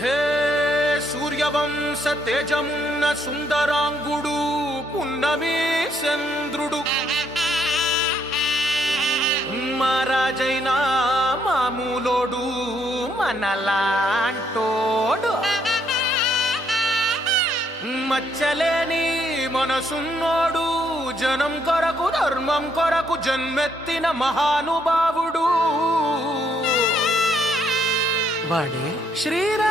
హే సూర్యవంశ తేజమున్న సుందరాంగుడు పున్నమి చంద్రుడు మహారాజైనా మామూలోడు మనలాంటోడు మచ్చలేని మనసున్నోడు జనం కొరకు ధర్మం కొరకు జన్మెత్తిన మహానుభావుడు వాడే శ్రీరాముడు.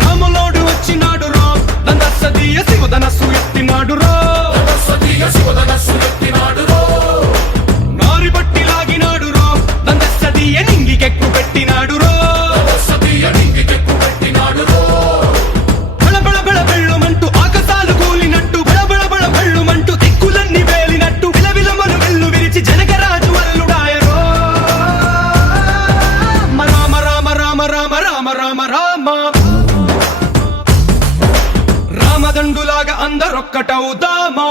రాములోడు వచ్చినాడు రో దందసదీయ శివధనస్సు ఎత్తినాడు రో నారి బట్టి లాగినాడు రో దందసదీయ నింగికెక్కు పెట్టినాడు రో బళబళ బళ బెళ్ళుమంటూ ఆకాశాలు కూలినట్టు బళబళ బళ బెళ్ళుమంటూ దిక్కులన్నీ వేలినట్టు విలవిలమను వెల్లు విరిచి జనకరాజు అల్లుడాయరో రామ రామ రామ రామ రామ రామ రామ రామదండులాగా అందరొక్కటవుదామా.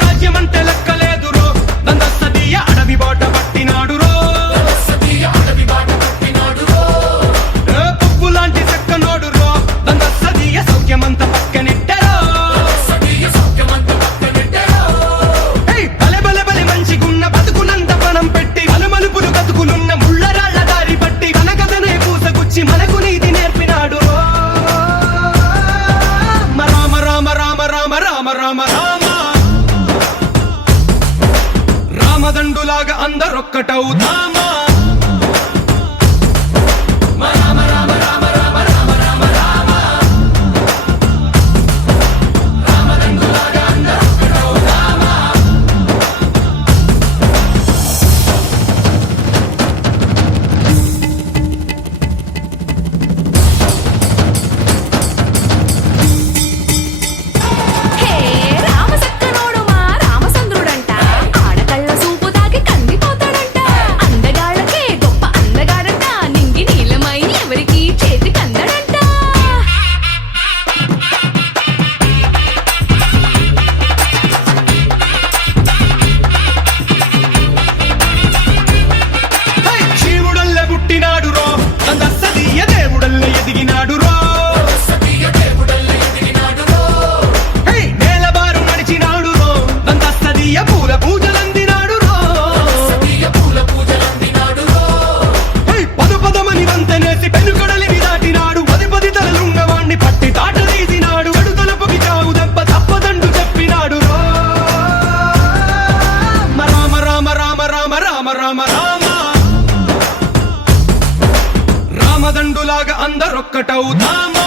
రాజ్యమంటే లెక్కలేదు రో దందసదీయ అడవి బాట పట్టినాడు రో పువ్వు లాంటి చక్కనోడు రో దందసదీయ సౌఖ్యమంత పక్కనెట్టరో బలె బలె బలె మంచిగున్న బతుకునంత పణం పెట్టి మలుమలుపులు బతుకులున్న ముళ్ళరాళ్ల దారి పట్టి మన కథనే పూసగుచ్చి మనకు నీతి నేర్పినాడు రో రామ రామ రామ రామ రామ రామ రామ రామదండులాగా అందరొక్కటవుదామా. హే రామసక్కనోడు మా రామచంద్రుడంట ఆడకళ్ళ సూపు తాకి కందిపోతాడంట అందగాళ్ళకే గొప్ప అందగాడంట నింగి నీలమై ఎవరికి చేతి కందడంట. శివుడల్లే పుట్టినాడు రో దందసదీయ దేవుడల్లే ఎదిగినాడు రో నేలబారు నడిచినాడు రో దందసదీయ పూల పూజలందినాడు రో పదు పదమని వంతనేసి పెనుకడలిని దాటినాడు పది పది తలలున్నవాణ్ణి పట్టి తాట తీసినాడు చెడు తలపుకి చావు దెబ్బ తప్పదండు చెప్పినాడు రో రామ రామ రామ రామ రామ రామ రామ రామదండులాగా అందరొక్కటవుదామా.